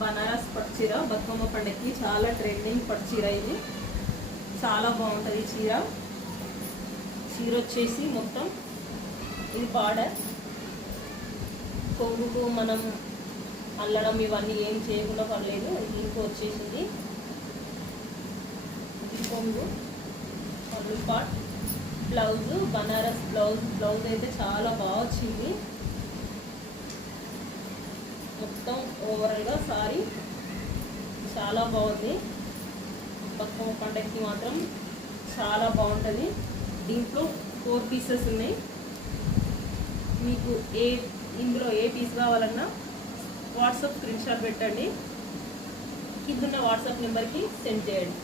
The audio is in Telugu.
బనారస్ పట్టు చీర బతుకమ్మ పండుగకి చాలా ట్రెండింగ్ పట్టు చీర. ఇది చాలా బాగుంటుంది చీర. చీర వచ్చేసి మొత్తం ఇది బార్డర్, కొంగుకు మనం అల్లడం ఇవన్నీ ఏం చేయకుండా పర్లేదు. ఇంకో వచ్చేసింది ఇది కొంగు, పళ్ళు పాట్, బ్లౌజ్ బనారస్ బ్లౌజ్ అయితే చాలా బాగా వచ్చింది. మొత్తం ఓవరాల్గా సారీ చాలా బాగుంది. బతుకమ్మ పండగకి మాత్రం చాలా బాగుంటుంది. దీంట్లో 4 పీసెస్ ఉన్నాయి. మీకు ఇందులో ఏ పీస్ కావాలన్నా వాట్సాప్ స్క్రీన్ షాట్ పెట్టండి, కింద ఉన్న వాట్సాప్ నెంబర్కి సెండ్ చేయండి.